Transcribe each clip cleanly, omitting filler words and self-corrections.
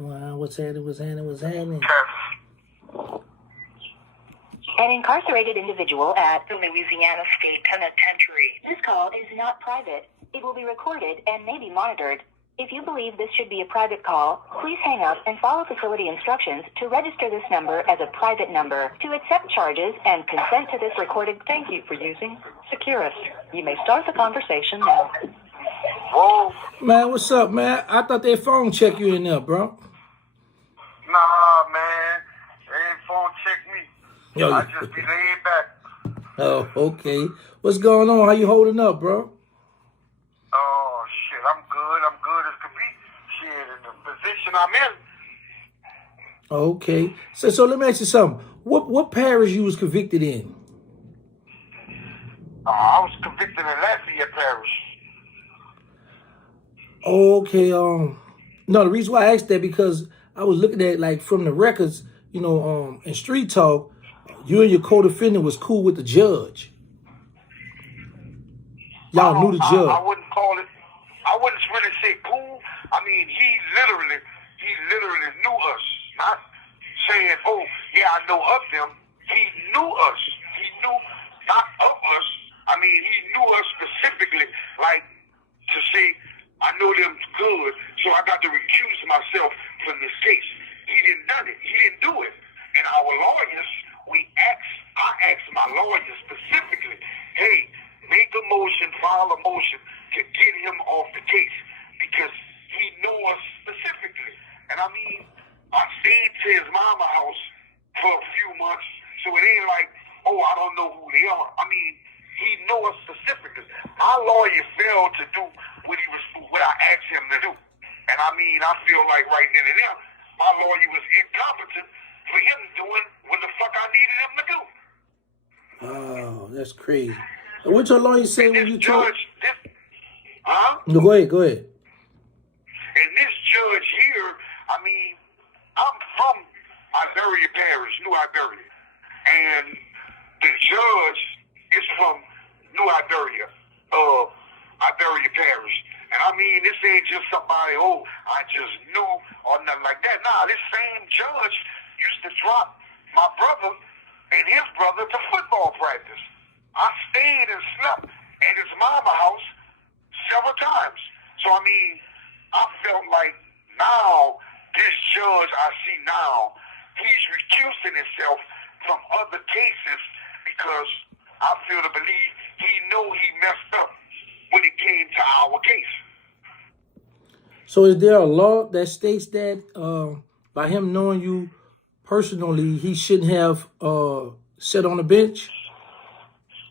Wow, what's happening? An incarcerated individual at the Louisiana State Penitentiary. This call is not private. It will be recorded and may be monitored. If you believe this should be a private call, please hang up and follow facility instructions to register this number as a private number. To accept charges and consent to this recorded, thank you for using Securus. You may start the conversation now. Whoa. Man, what's up, man? I thought they phone check you in there, bro. Nah, man. They ain't phone check me. Yo, I just be laid back. Oh, okay. What's going on? How you holding up, bro? Oh, shit. I'm good as could be. Shit, in the position I'm in. Okay. So let me ask you something. What parish you was convicted in? I was convicted in Lafayette Parish. Okay. No, the reason why I asked that because I was looking at like from the records, in street talk, you and your co-defendant was cool with the judge. Y'all knew the judge. I wouldn't call it. I wouldn't really say cool. I mean, he literally knew us. Not saying, oh, yeah, I know of them. He knew us. He knew not of us. I mean, he knew us specifically, like to say, I know them good, so I got to recuse myself from this case. He didn't done it. He didn't do it. And our lawyers, I asked my lawyers specifically, hey, make a motion, file a motion to get him off the case because he know us specifically. And I mean, I stayed to his mama house for a few months, so it ain't like, oh, I don't know who they are. I mean, he know us specifically. My lawyer failed to do what I asked him to do. And I mean, I feel like right then and there, my lawyer was incompetent for him doing what the fuck I needed him to do. Oh, that's crazy. And what your lawyer say when you told? No, go ahead. And this judge here, I mean, I'm from Iberia Parish, New Iberia. And the judge is from New Iberia, Iberia Parish. And I mean, this ain't just somebody, oh, I just knew or nothing like that. Nah, this same judge used to drop my brother and his brother to football practice. I stayed and slept at his mama house several times. So, I mean, I felt like now, this judge I see now, he's recusing himself from other cases because I feel to believe he know he messed up when it came to our case. So is there a law that states that by him knowing you personally, he shouldn't have sat on the bench?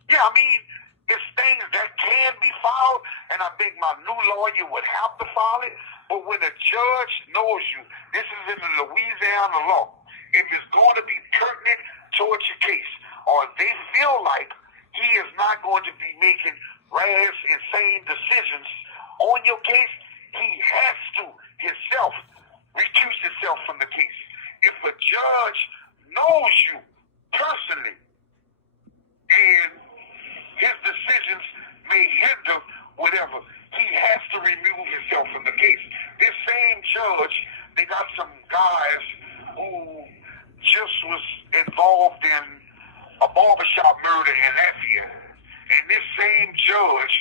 Yeah, I mean, it's things that can be filed, and I think my new lawyer would have to file it. But when a judge knows you, this is in the Louisiana law, if it's going to be pertinent towards your case, or they feel like he is not going to be making rash, insane decisions on your case, he has to himself recuse himself from the case. If a judge knows you personally and his decisions may hinder whatever, he has to remove himself from the case. This same judge, they got some guys who just was involved in a barbershop murder in Lafayette. And this same judge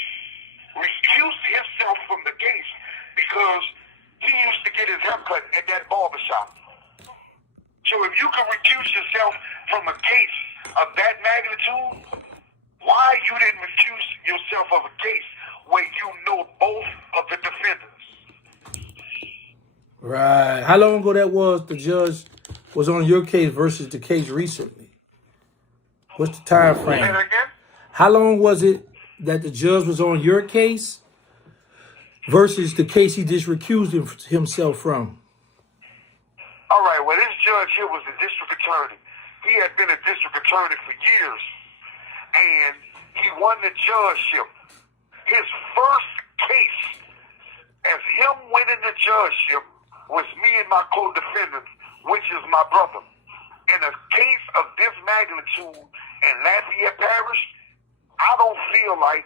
recused himself from the case because he used to get his haircut at that barbershop. So if you can recuse yourself from a case of that magnitude, why you didn't recuse yourself of a case where you know both of the defendants? Right. How long ago that was the judge was on your case versus the case recently? What's the time frame? Say that again? How long was it that the judge was on your case versus the case he just recused himself from? All right, well, this judge here was the district attorney. He had been a district attorney for years, and he won the judgeship. His first case as him winning the judgeship was me and my co-defendant, which is my brother. In a case of this magnitude in Lafayette Parish, I don't feel like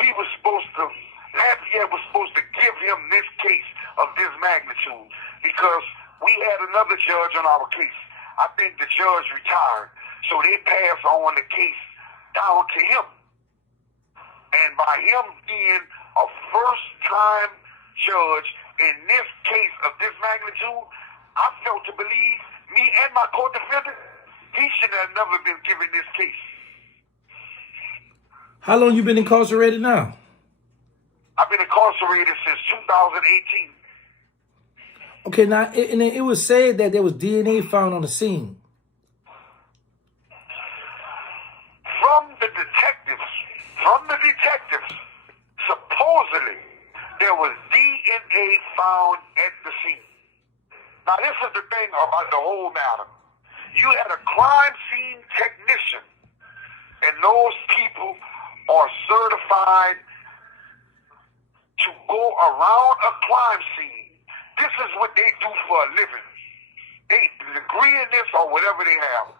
Lafayette was supposed to give him this case of this magnitude because We had another judge on our case. I think the judge retired, so they passed on the case down to him. And by him being a first-time judge in this case of this magnitude, I felt to believe, me and my co-defendant, he should have never been given this case. How long you been incarcerated now? I've been incarcerated since 2018. Okay, now, and it was said that there was DNA found on the scene. From the detectives, supposedly there was DNA found at the scene. Now, this is the thing about the whole matter. You had a crime scene technician, and those people are certified to go around a crime scene. This is what they do for a living. They degree in this or whatever they have.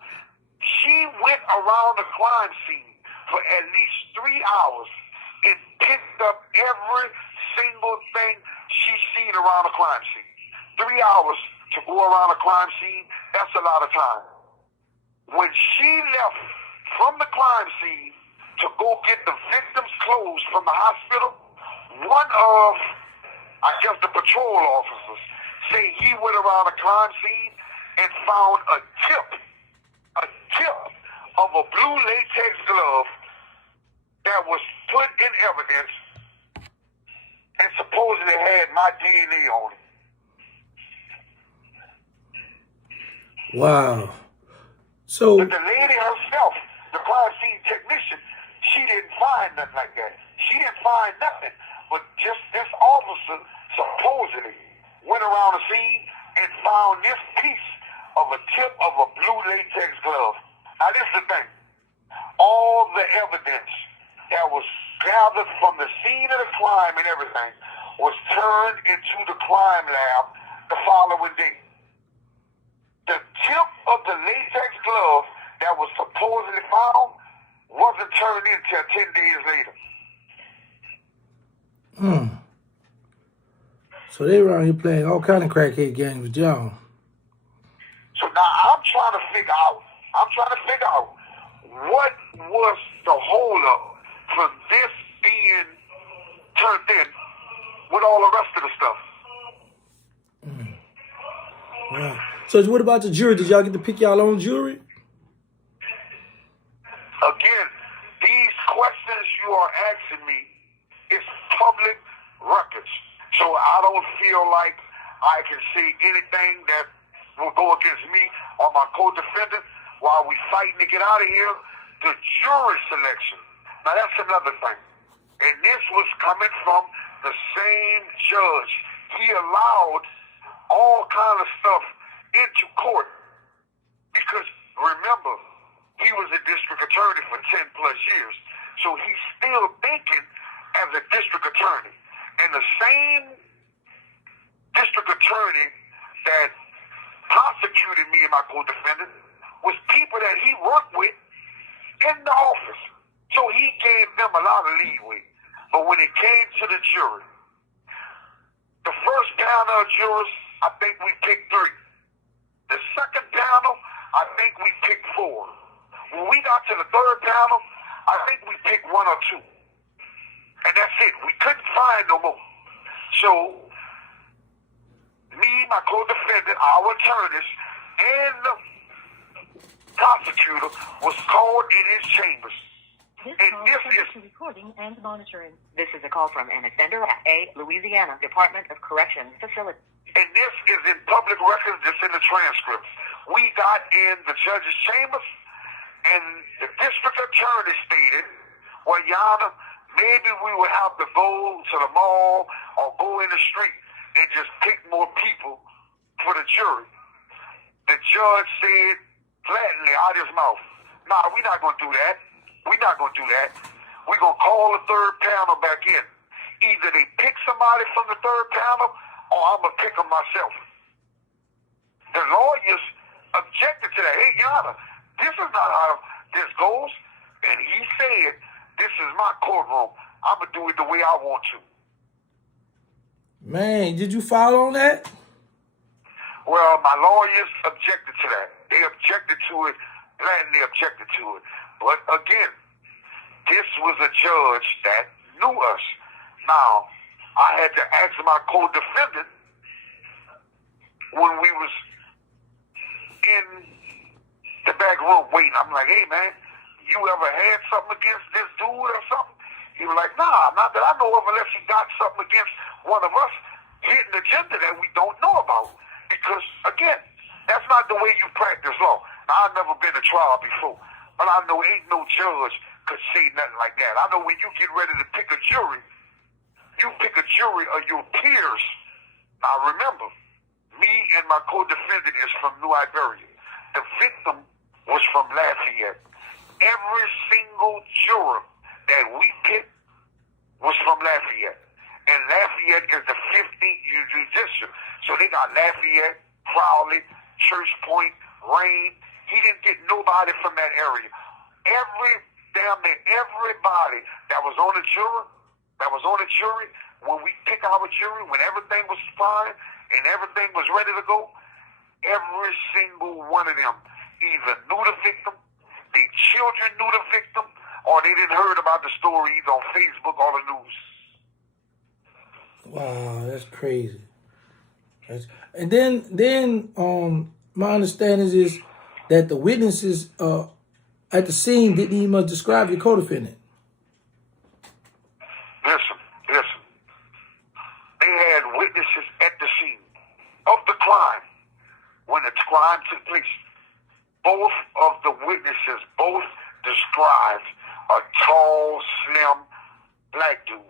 She went around the crime scene for at least 3 hours and picked up every single thing she's seen around a crime scene. 3 hours to go around a crime scene, that's a lot of time. When she left from the crime scene to go get the victim's clothes from the hospital, one of, I guess, the patrol officers say he went around a crime scene and found a tip of a blue latex glove that was put in evidence and supposedly had my DNA on it. Wow. So, But the lady herself, the crime scene technician, she didn't find nothing like that. She didn't find nothing. But just this officer supposedly went around the scene and found this piece of a tip of a blue latex glove. Now, this is the thing. All the evidence that was gathered from the scene of the crime and everything was turned into the crime lab the following day. The tip of the latex glove that was supposedly found wasn't turned in until 10 days later. So they around here playing all kind of crackhead games with y'all. So now I'm trying to figure out what was the holdup for this being turned in with all the rest of the stuff. Wow. So what about the jury? Did y'all get to pick y'all own jury? Again, these questions you are asking me is public records. So I don't feel like I can say anything that will go against me or my co-defendant while we fighting to get out of here. The jury selection. Now that's another thing. And this was coming from the same judge. He allowed all kind of stuff into court because, remember, he was a district attorney for 10 plus years. So he's still thinking as a district attorney. And the same district attorney that prosecuted me and my co-defendant was people that he worked with in the office. So he gave them a lot of leeway. But when it came to the jury, the first panel of jurors, I think we picked 3. The second panel, I think we picked 4. When we got to the third panel, I think we picked 1 or 2. And that's it. We couldn't find no more. So, me, my co-defendant, our attorneys, and the prosecutor was called in his chambers. Recording and monitoring. This is a call from an offender at a Louisiana Department of Corrections facility. And this is in public records, just in the transcripts. We got in the judge's chambers, and the district attorney stated, well, Your Honor, maybe we would have to go to the mall or go in the street and just pick more people for the jury. The judge said flatly out his mouth, nah, we're not going to do that. We're not going to do that. We're going to call the third panel back in. Either they pick somebody from the third panel or I'm going to pick them myself. The lawyers objected to that. Hey, Your Honor, this is not how this goes. And he said, this is my courtroom. I'm going to do it the way I want to. Man, did you follow on that? Well, my lawyers objected to that. They objected to it, blatantly objected to it. But again, this was a judge that knew us. Now, I had to ask my co-defendant when we was in the back room waiting. I'm like, hey man, you ever had something against this dude or something? He was like, nah, not that I know of, unless he got something against one of us, hidden agenda that we don't know about. Because, again, that's not the way you practice law. Now, I've never been to trial before, but I know ain't no judge could say nothing like that. I know when you get ready to pick a jury, you pick a jury of your peers. Now, remember, me and my co-defendant is from New Iberia. The victim was from Lafayette. Every single juror that we picked was from Lafayette. And Lafayette is the 15th judicial. So they got Lafayette, Crowley, Church Point, Rain. He didn't get nobody from that area. Damn near everybody that was on the jury, when we pick our jury, when everything was fine and everything was ready to go, every single one of them either knew the victim, their children knew the victim, or they didn't heard about the story either on Facebook or the news. Wow, that's crazy. And then my understanding is that the witnesses at the scene didn't even describe your co-defendant. Listen. They had witnesses at the scene of the crime when the crime took place. Both of the witnesses described a tall, slim, black dude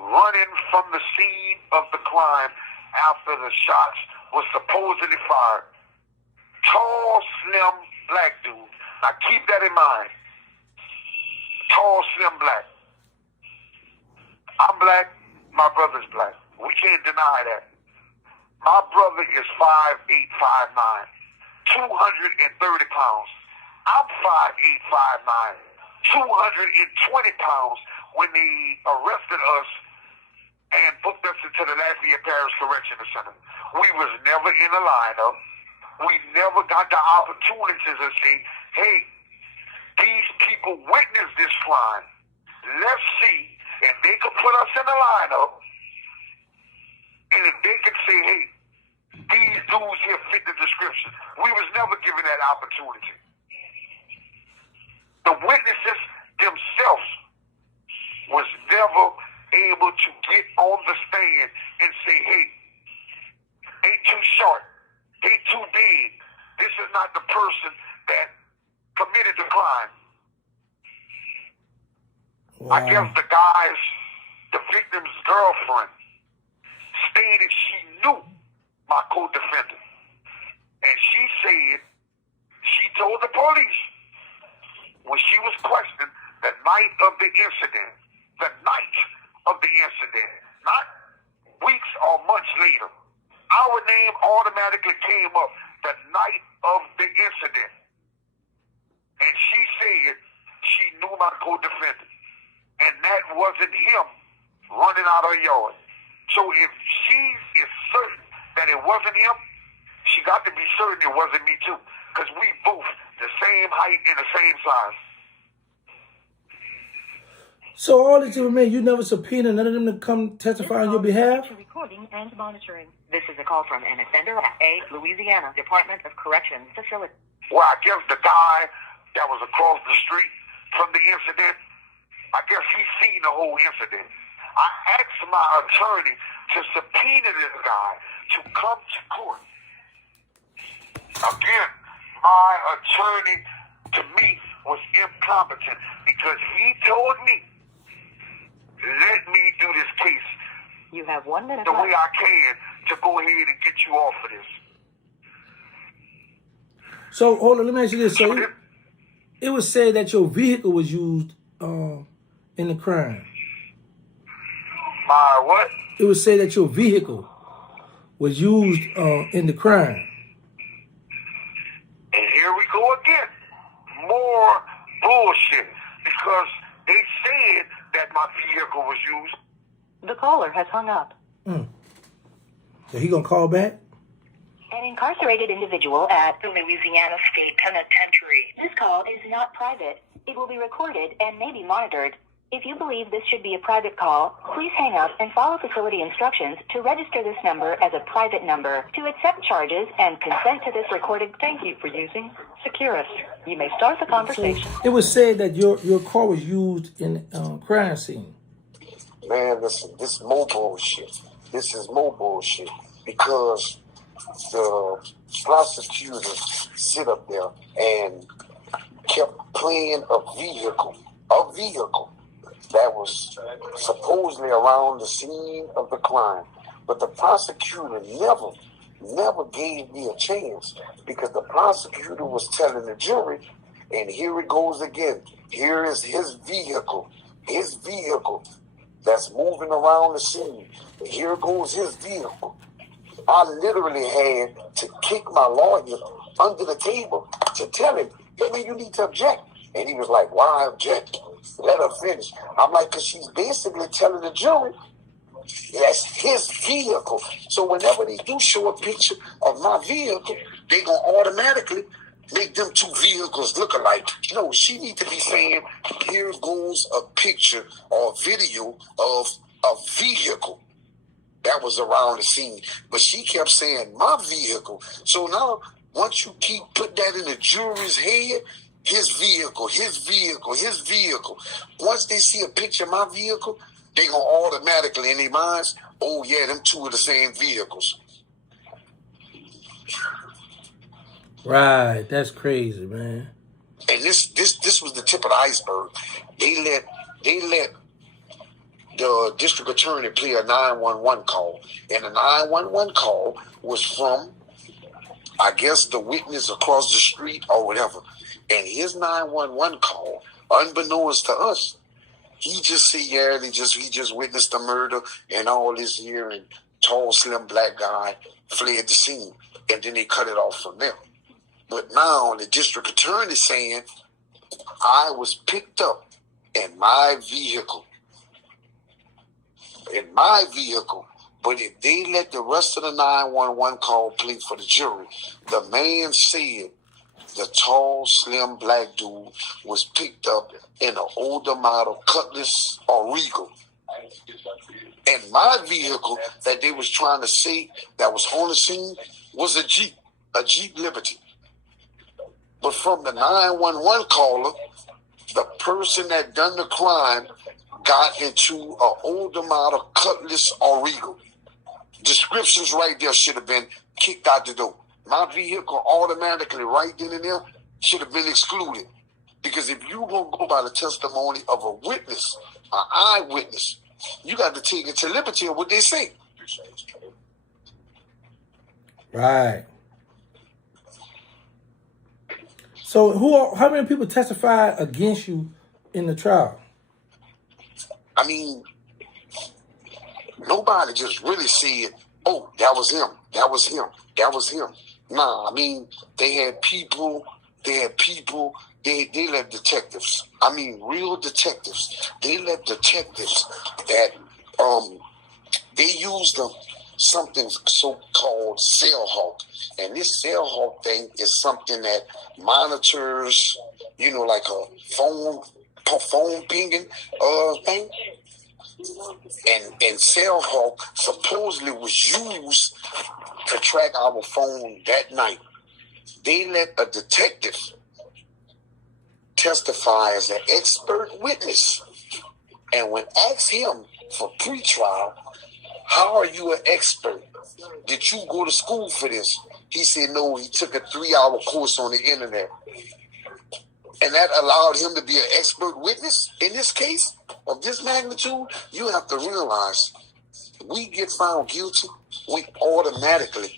running from the scene of the crime after the shots was supposedly fired. Tall, slim, black dude. Now keep that in mind. Tall, slim, black. I'm black. My brother's black. We can't deny that. My brother is 5'8", 5'9", 230 pounds. I'm 5'8", 5'9", 220 pounds when they arrested us and booked us into the Lafayette Parish Correctional Center. We was never in a lineup. We never got the opportunities to say, hey, these people witnessed this crime. Let's see if they could put us in a lineup, and if they could say, hey, these dudes here fit the description. We was never given that opportunity. The witnesses themselves was never able to get on the stand and say, hey, they too short, they too big. This is not the person that committed the crime. Wow. I guess the victim's girlfriend stated she knew my co-defendant. And she said, she told the police when she was questioned the night of the incident, not weeks or months later, our name automatically came up the night of the incident. And she said she knew my co-defendant. And that wasn't him running out of her yard. So if she is certain that it wasn't him, she got to be certain it wasn't me too. Because we both the same height and the same size. So all this information, you never subpoenaed none of them to come testify on your behalf? Recording and monitoring. This is a call from an offender at a Louisiana Department of Corrections facility. Well, I guess the guy that was across the street from the incident, I guess he seen the whole incident. I asked my attorney to subpoena this guy to come to court. Again, my attorney to me was incompetent because he told me, let me do this case You have 1 minute the left. way I can to go ahead and get you off of this. So hold on, let me ask you this. So it was said that your vehicle was used in the crime. My what? It was said that your vehicle was used in the crime. And here we go again. More bullshit. Because they said that my vehicle was used. The caller has hung up. So he gonna call back? Any An incarcerated individual at the Louisiana State Penitentiary. This call is not private. It will be recorded and may be monitored. If you believe this should be a private call, please hang up and follow facility instructions to register this number as a private number. To accept charges and consent to this recorded, thank you for using Securus. You may start the conversation. So it was said that your car was used in crime scene. Man, listen, this is more bullshit. This is more bullshit because the prosecutor sit up there and kept playing a vehicle that was supposedly around the scene of the crime. But the prosecutor never gave me a chance because the prosecutor was telling the jury, and here it goes again. Here is his vehicle that's moving around the scene. Here goes his vehicle. I literally had to kick my lawyer under the table to tell him, hey man, you need to object. And he was like, why object? Let her finish. I'm like, because she's basically telling the jury that's his vehicle. So whenever they do show a picture of my vehicle, they going to automatically make them two vehicles look alike. No, she need to be saying, here goes a picture or a video of a vehicle that was around the scene. But she kept saying, my vehicle. So now, once you keep putting that in the jury's head, his vehicle. Once they see a picture of my vehicle, they gonna automatically in their minds, oh yeah, them two are the same vehicles. Right, that's crazy, man. And this was the tip of the iceberg. They let the district attorney play a 911 call, and the 911 call was from, I guess, the witness across the street or whatever. And his 911 call, unbeknownst to us, he just said, yeah, he just witnessed the murder and all this here, and tall, slim, black guy fled the scene. And then they cut it off from there. But now the district attorney saying, I was picked up in my vehicle. But if they let the rest of the 911 call play for the jury, the man said the tall, slim, black dude was picked up in an older model Cutlass or Regal. And my vehicle that they was trying to say that was on the scene was a Jeep Liberty. But from the 911 caller, the person that done the crime got into an older model Cutlass or Regal. Descriptions right there should have been kicked out the door. My vehicle automatically right then and there should have been excluded. Because if you going to go by the testimony of a witness, an eyewitness, you got to take it to liberty of what they say. Right. So how many people testified against you in the trial? I mean, nobody just really said, oh, that was him. Nah, I mean, they had people, they let detectives. I mean, real detectives. They let detectives that, they used something so-called Cellhawk. And this Cellhawk thing is something that monitors, like a phone pinging thing. And Cellhawk supposedly was used to track our phone that night. They let a detective testify as an expert witness. And when asked him for pretrial, how are you an expert? Did you go to school for this? He said, no, he took a 3-hour course on the internet. And that allowed him to be an expert witness in this case of this magnitude. You have to realize, we get found guilty, we automatically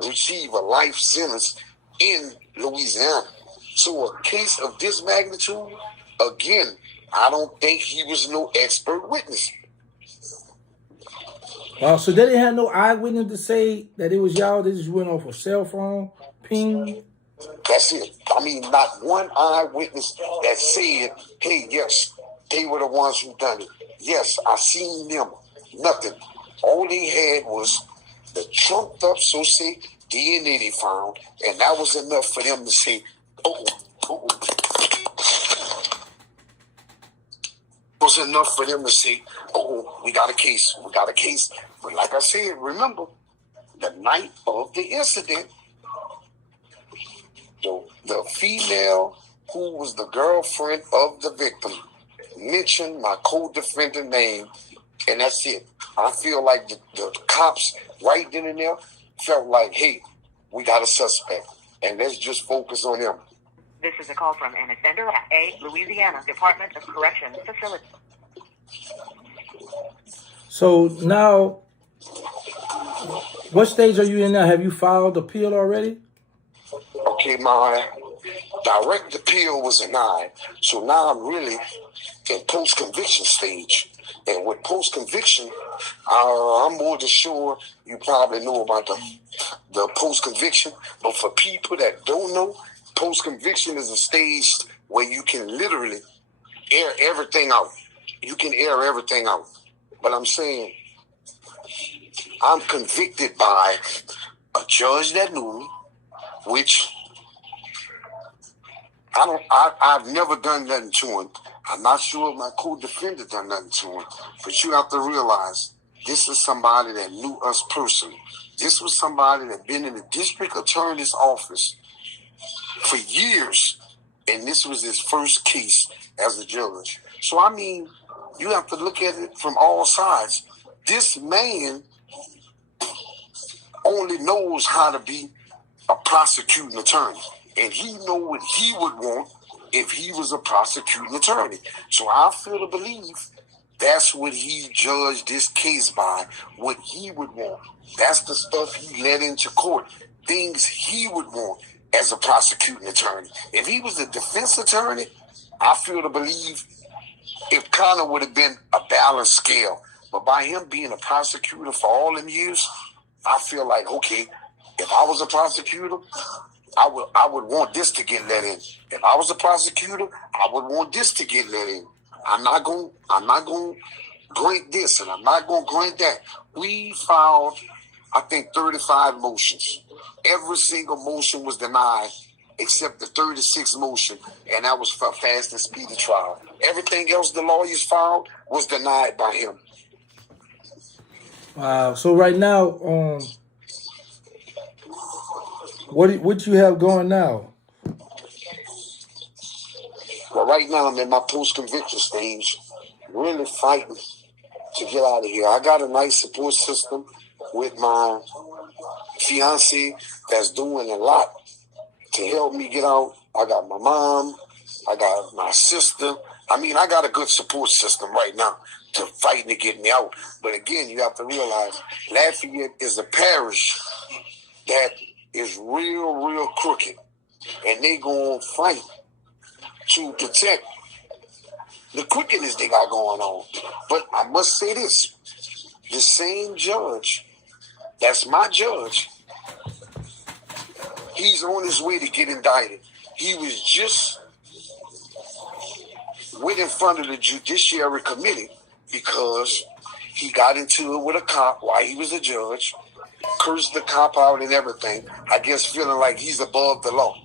receive a life sentence in Louisiana. So a case of this magnitude, again, I don't think he was no expert witness. So they didn't have no eyewitness to say that it was y'all. They just went off a cell phone ping. That's it. I mean, not one eyewitness that said, hey, yes, they were the ones who done it. Yes, I seen them. Nothing. All they had was the trumped up, so say, DNA they found, and that was enough for them to say, oh, was enough for them to say, oh, we got a case. But like I said, remember, the night of the incident, the female who was the girlfriend of the victim mentioned my co-defendant name, and that's it. I feel like the cops right then and there felt like, hey, we got a suspect, and let's just focus on him. This is a call from an offender at a Louisiana Department of Corrections facility. So now, what stage are you in now? Have you filed appeal already? Okay, my direct appeal was denied, so now I'm really in post-conviction stage. And with post-conviction, I'm more than sure you probably know about the post-conviction. But for people that don't know, post-conviction is a stage where you can literally air everything out. You can air everything out. But I'm saying I'm convicted by a judge that knew me, which I've never done nothing to him. I'm not sure if my co-defendant done nothing to him, but you have to realize this is somebody that knew us personally. This was somebody that been in the district attorney's office for years, and this was his first case as a judge. So, I mean, you have to look at it from all sides. This man only knows how to be a prosecuting attorney, and he know what he would want if he was a prosecuting attorney. So I feel to believe that's what he judged this case by, what he would want. That's the stuff he led into court, things he would want as a prosecuting attorney. If he was a defense attorney, I feel to believe it kind of would have been a balanced scale. But by him being a prosecutor for all them years, I feel like, okay, if I was a prosecutor, I would want this to get let in. If I was a prosecutor, I would want this to get let in. I'm not going to grant this, and I'm not going to grant that. We filed, I think, 35 motions. Every single motion was denied except the 36th motion, and that was for fast and speedy trial. Everything else the lawyers filed was denied by him. Wow. So right now, what you have going now? Well, right now I'm in my post-conviction stage, really fighting to get out of here. I got a nice support system with my fiance that's doing a lot to help me get out. I got my mom, I got my sister. I mean, I got a good support system right now to fighting to get me out. But again, you have to realize Lafayette is a parish that is real crooked, and they gonna fight to protect the crookedness they got going on. But I must say this, the same judge, that's my judge, he's on his way to get indicted. He was just went in front of the Judiciary Committee because he got into it with a cop while he was a judge, cursed the cop out and everything, I guess feeling like he's above the law.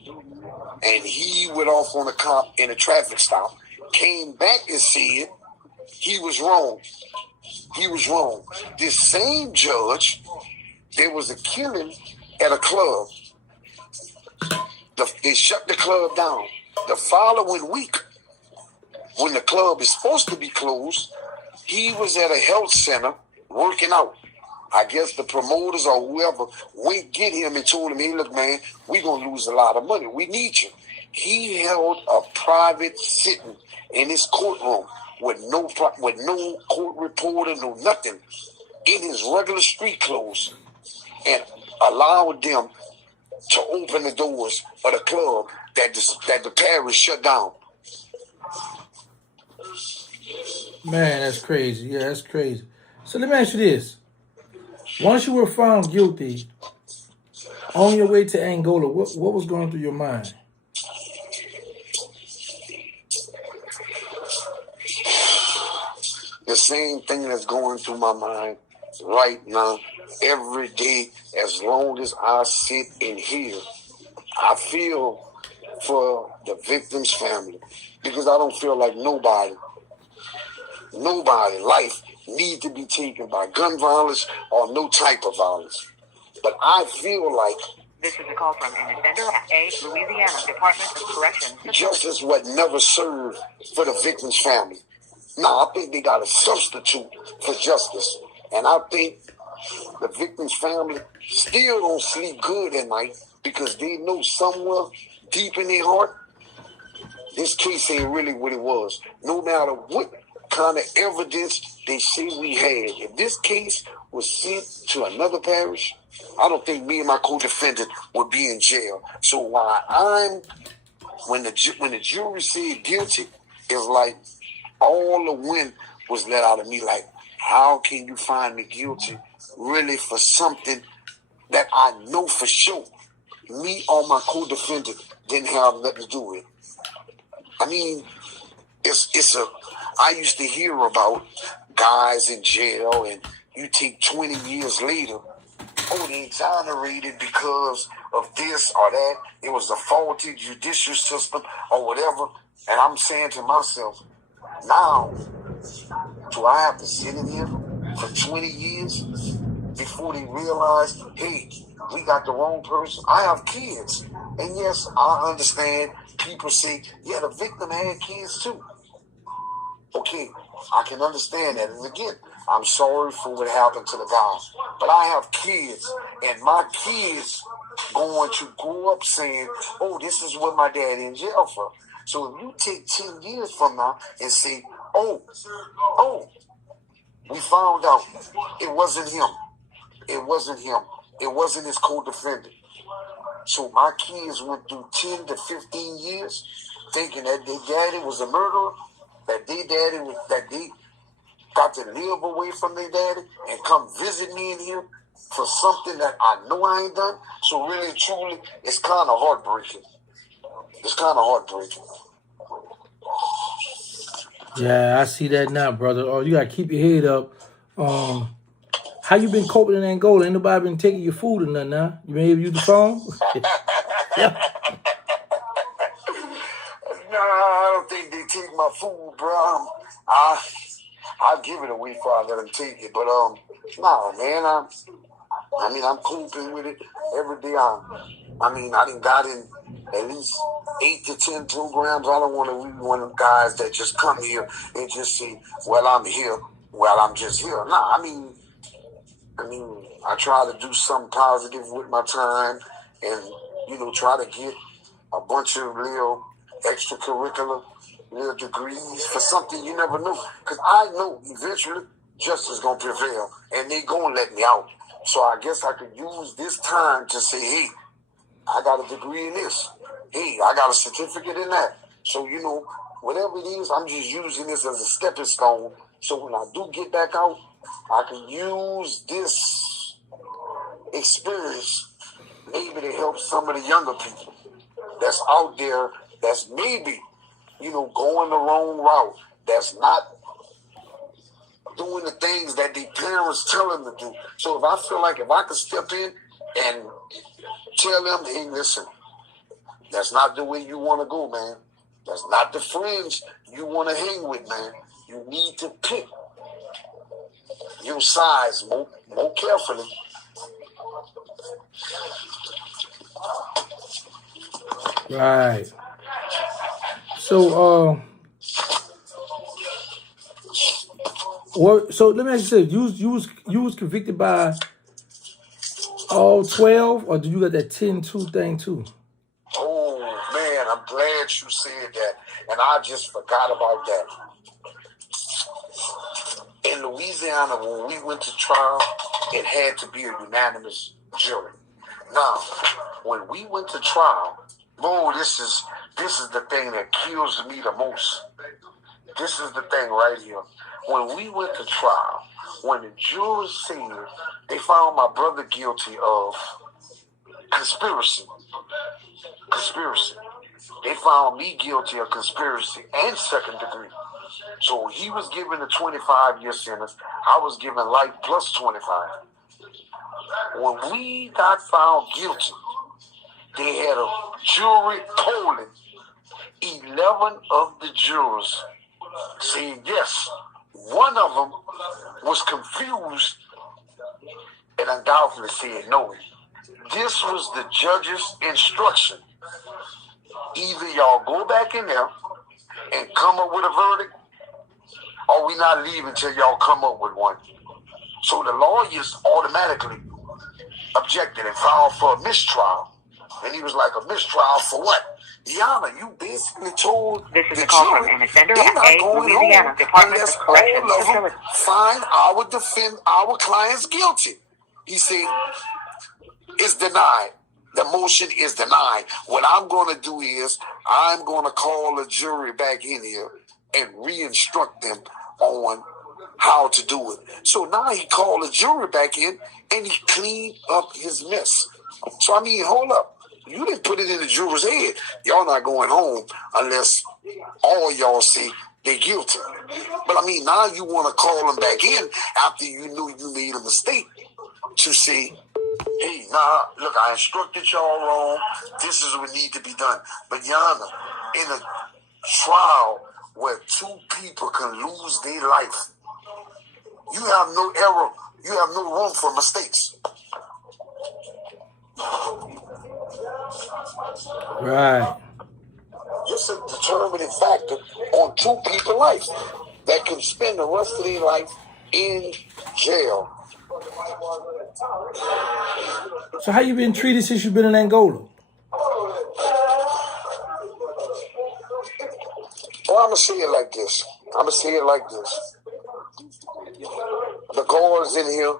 And he went off on a cop in a traffic stop, came back and said he was wrong. He was wrong. This same judge, there was a killing at a club. They shut the club down. The following week, when the club is supposed to be closed, he was at a health center working out. I guess the promoters or whoever went get him and told him, hey, look, man, we're going to lose a lot of money. We need you. He held a private sitting in his courtroom with no court reporter, no nothing, in his regular street clothes, and allowed them to open the doors of the club that the parish shut down. Man, that's crazy. Yeah, that's crazy. So let me ask you this. Once you were found guilty, on your way to Angola, what was going through your mind? The same thing that's going through my mind right now, every day, as long as I sit in here, I feel for the victim's family because I don't feel like nobody life need to be taken by gun violence or no type of violence. But I feel like This is a call from an offender at a Louisiana Department of Corrections. justice would never serve for the victim's family. No, I think they got a substitute for justice. And I think the victim's family still don't sleep good at night because they know somewhere deep in their heart, this case ain't really what it was. No matter what kind of evidence they say we had, if this case was sent to another parish, I don't think me and my co-defendant would be in jail. So when the jury said guilty, it's like all the wind was let out of me. Like, how can you find me guilty really for something that I know for sure me or my co-defendant didn't have nothing to do with? I mean, I used to hear about guys in jail and you take 20 years later, oh, they exonerated because of this or that. It was a faulty judicial system or whatever. And I'm saying to myself, now, do I have to sit in here for 20 years before they realize, hey, we got the wrong person? I have kids. And yes, I understand people say, yeah, the victim had kids too. Okay, I can understand that. And again, I'm sorry for what happened to the guy. But I have kids, and my kids going to grow up saying, oh, this is what my dad in jail for. So if you take 10 years from now and say, oh, we found out it wasn't him. It wasn't him. It wasn't his co-defendant. So my kids went through 10 to 15 years thinking that their daddy was a murderer, that they got to live away from their daddy and come visit me in here for something that I know I ain't done. So really and truly, it's kind of heartbreaking. It's kind of heartbreaking. Yeah, I see that now, brother. Oh, you gotta keep your head up. How you been coping in Angola? Ain't nobody been taking your food or nothing, huh? You been able to use the phone? Yeah. Nah, I don't think they take my food, bro. I'll give it away before I let them take it. But nah, man. I'm coping with it every day. I done got in at least 8 to 10 programs. I don't want to be one of the guys that just come here and just say, well, I'm here. Well, I'm just here. Nah, I try to do something positive with my time and, try to get a bunch of little extracurricular little degrees for something you never know. Because I know eventually justice is going to prevail and they going to let me out. So I guess I could use this time to say, hey, I got a degree in this. Hey, I got a certificate in that. So, whatever it is, I'm just using this as a stepping stone. So when I do get back out, I can use this experience maybe to help some of the younger people that's out there that's maybe, going the wrong route, that's not doing the things that their parents tell them to do. So if I feel like if I could step in and tell them, hey, listen, that's not the way you want to go, man. That's not the friends you want to hang with, man. You need to pick your size more carefully. Right. So, so let me ask you something. You was convicted by all 12, or did you got that 10-2 thing too? Oh man, I'm glad you said that, and I just forgot about that. In Louisiana, when we went to trial, it had to be a unanimous jury. Now, when we went to trial, this is the thing that kills me the most. This is the thing right here. When we went to trial, when the jurors said they found my brother guilty of conspiracy. They found me guilty of conspiracy and second degree. So he was given a 25-year sentence. I was given life plus 25. When we got found guilty, they had a jury polling. 11 of the jurors said yes. One of them was confused and undoubtedly said no. This was the judge's instruction. Either y'all go back in there and come up with a verdict, or we not leaving till y'all come up with one. So the lawyers automatically objected and filed for a mistrial. And he was like, a mistrial for what? Yana, you basically told This is the a call jury from an offender they're at not a going Louisiana home Department unless of Corrections all of them facility. find our clients guilty. He said, it's denied. The motion is denied. What I'm going to do is I'm going to call the jury back in here and re-instruct them on how to do it. So now he called the jury back in and he cleaned up his mess. So, I mean, hold up. You didn't put it in the juror's head. Y'all not going home unless all y'all say they're guilty. But, I mean, now you want to call them back in after you knew you made a mistake to say, hey, nah, look, I instructed y'all wrong. This is what need to be done. But, Yana, in a trial where two people can lose their life, you have no error. You have no room for mistakes. Right. It's a determining factor on two people's life that can spend the rest of their life in jail. So how you been treated since you've been in Angola? Well, I'm going to say it like this. The guards in here,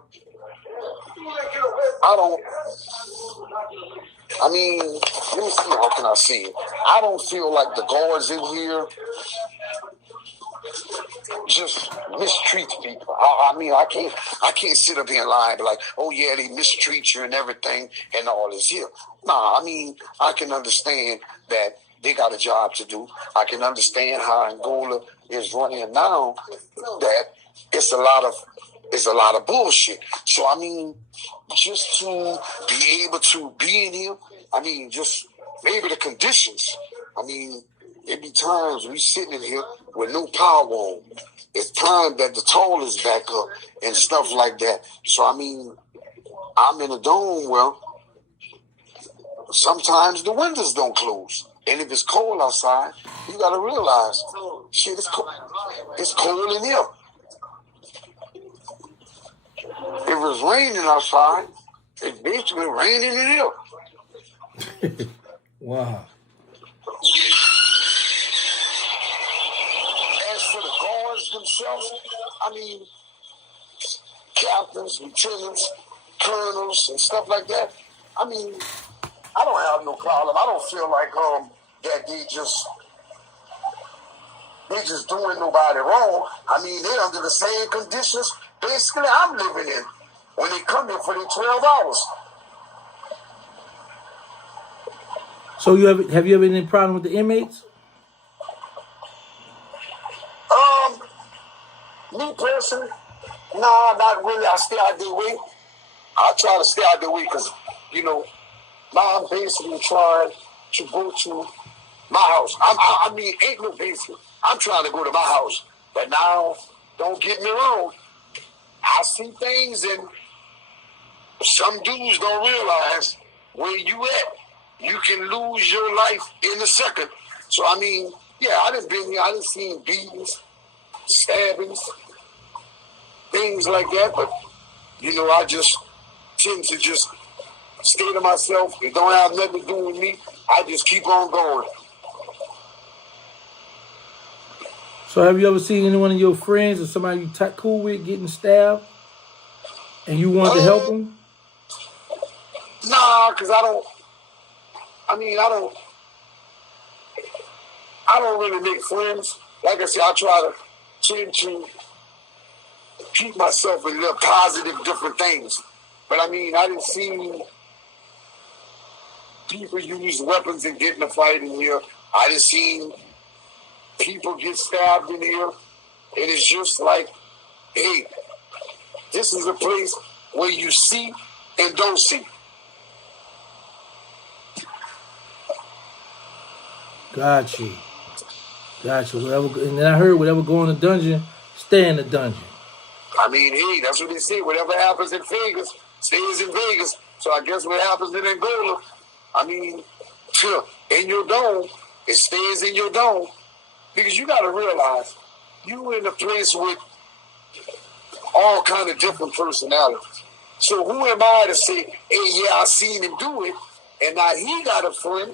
let me see, how can I say it? I don't feel like the guards in here just mistreat people. I can't sit up here and lie and be like, oh yeah, they mistreat you and everything and all this here. Nah, I can understand that they got a job to do. I can understand how Angola is running now, that it's a lot of bullshit. So just to be able to be in here, just maybe the conditions. There be times we sitting in here with no power on. It's time that the toll is back up and stuff like that. So I'm in a dome where sometimes the windows don't close. And if it's cold outside, you gotta realize, shit, it's cold. It's cold in here. If it's raining outside, it's basically raining in here. Wow. As for the guards themselves, captains, lieutenants, colonels, and stuff like that, I don't have no problem. I don't feel like that they just doing nobody wrong. They're under the same conditions basically I'm living in when they come here for their 12 hours. So have you ever had any problem with the inmates? Me personally, nah, not really. I stay out their way. I try to stay out their way because, now I'm basically trying to go to my house. Ain't no basement. I'm trying to go to my house. But now, don't get me wrong. I see things and some dudes don't realize where you at. You can lose your life in a second. So, yeah, I done been here. I done seen beatings, stabbings, things like that. But, I just tend to just stay to myself. It don't have nothing to do with me. I just keep on going. So have you ever seen any one of your friends or somebody you cool with getting stabbed and you wanted to help them? Nah, because I don't really make friends. Like I said, I try to tend to keep myself in little positive different things. But I didn't see people use weapons and get in a fight in here. I didn't see People get stabbed in here. And it's just like, hey, this is a place where you see and don't see. Got you. Whatever, and then I heard whatever go in the dungeon, stay in the dungeon. I mean, hey, that's what they say. Whatever happens in Vegas stays in Vegas. So I guess what happens in Angola, I mean, in your dome, it stays in your dome. Because you got to realize, you in a place with all kind of different personalities. So who am I to say, hey, yeah, I seen him do it, and now he got a friend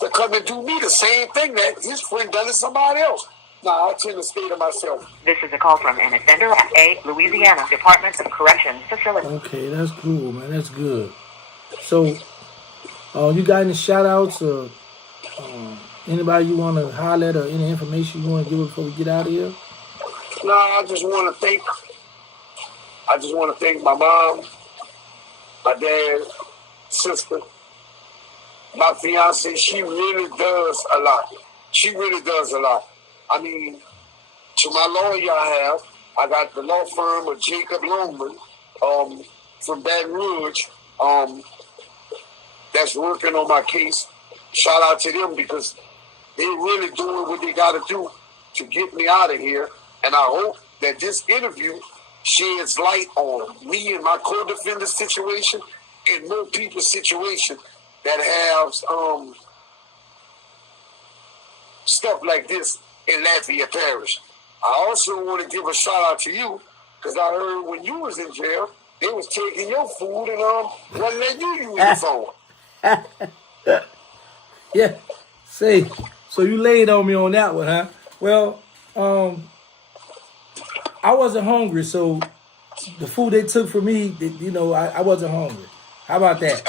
to come and do me the same thing that his friend done to somebody else. Nah, I tend to stay to myself. This is a call from an offender at a Louisiana Department of Corrections facility. Okay, that's cool, man. That's good. So, you got any shout-outs or anybody you want to holler at or any information you want to give before we get out of here? No, I just want to thank my mom, my dad, sister, my fiance. She really does a lot. I mean, to my lawyer I got the law firm of Jacob Longman from Baton Rouge that's working on my case. Shout out to them because they're really doing what they got to do to get me out of here. And I hope that this interview sheds light on me and my co-defendant situation and more people's situation that have stuff like this in Lafayette Parish. I also want to give a shout out to you because I heard when you was in jail, they was taking your food and wasn't letting you use your phone. Yeah. Say, so you laid on me on that one, huh? Well, I wasn't hungry, so the food they took from me, I wasn't hungry. How about that?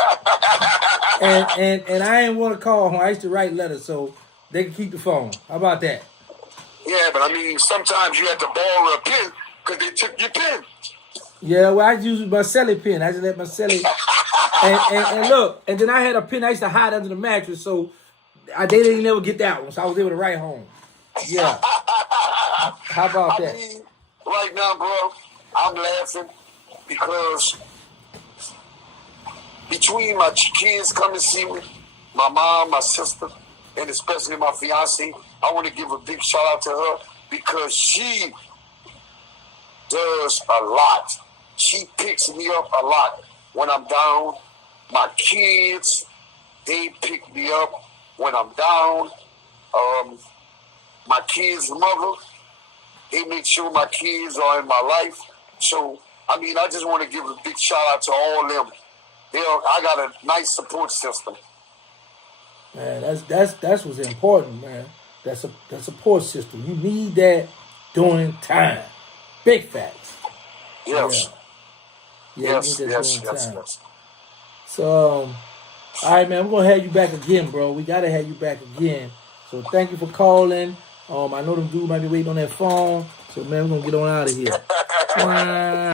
and I didn't want to call home. I used to write letters so they could keep the phone. How about that? Yeah, but I mean, sometimes you had to borrow a pen because they took your pen. Yeah, well, I used my celly pen. I just let my celly. and look, and then I had a pen I used to hide under the mattress, so they didn't never get that one, so I was able to write home. Yeah. How about that? I mean, right now, bro, I'm laughing because between my kids coming to see me, my mom, my sister, and especially my fiance, I want to give a big shout out to her because she does a lot. She picks me up a lot when I'm down. My kids, they pick me up when I'm down. My kids' mother, they make sure my kids are in my life. So, I mean, I just want to give a big shout out to all of them. I got a nice support system. Man, that's what's important, man. That's a support system. You need that during time. Big facts. Yes. Yeah. Yes. So, all right, man, we're gonna have you back again, bro. We gotta have you back again. So thank you for calling. I know them dudes might be waiting on that phone. So man, we're gonna get on out of here.